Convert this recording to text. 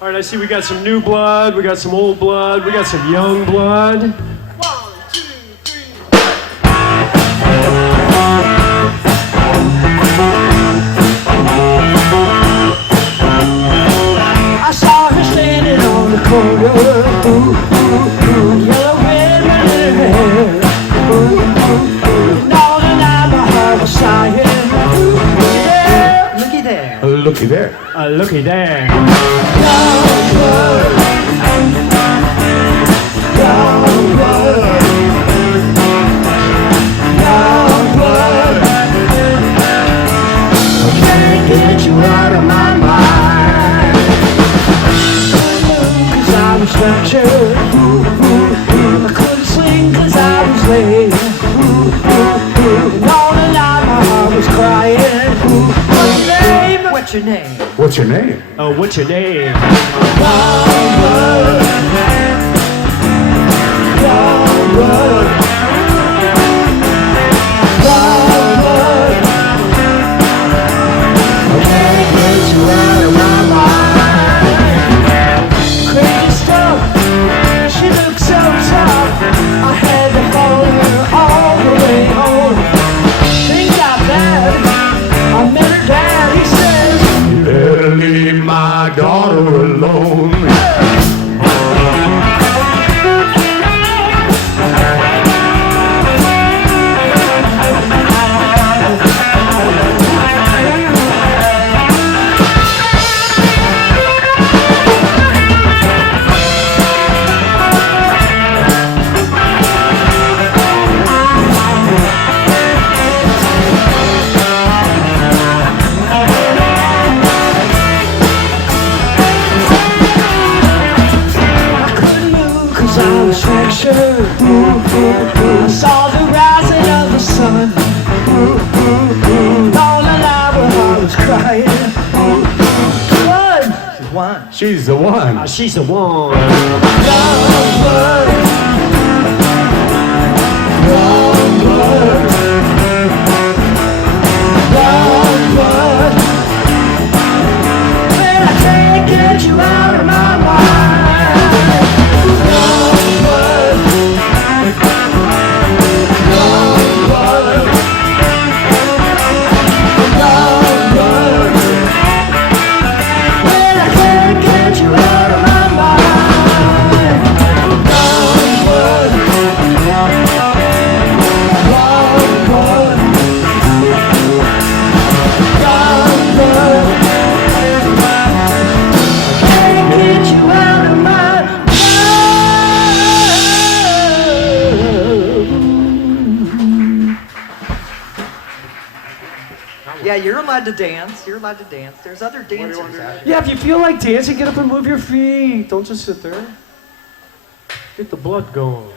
All right, I see we got some new blood, we got some old blood, we got some young blood. 1, 2, 3. I saw her standing on the corner, yellow ribbon in her hair. And all the night my heart was sighing. Yeah, looky there. Looky there. Looky there. Youngblood, Youngblood, Youngblood. I can't get you out of my mind. Cause I was fractured. I couldn't sleep cause I was late. And all the night my heart was crying. What's your name? What's your name? Oh, what's your name? Youngblood, Youngblood, Youngblood. I can't get you out of my mind. Crazy stuff, she looks so tough. I had to follow her all the way home. Things got bad, I met her dad, he says, Better leave my daughter alone. I was fractured. I saw the rising of the sun. All the night when I was crying. Blood. She's the one. She's the one. She's the one. Youngblood, Youngblood, Youngblood. Man, I can't get you out of my mind. Yeah, you're allowed to dance. You're allowed to dance. There's other dancers out here. Yeah, if you feel like dancing, get up and move your feet. Don't just sit there. Get the blood going.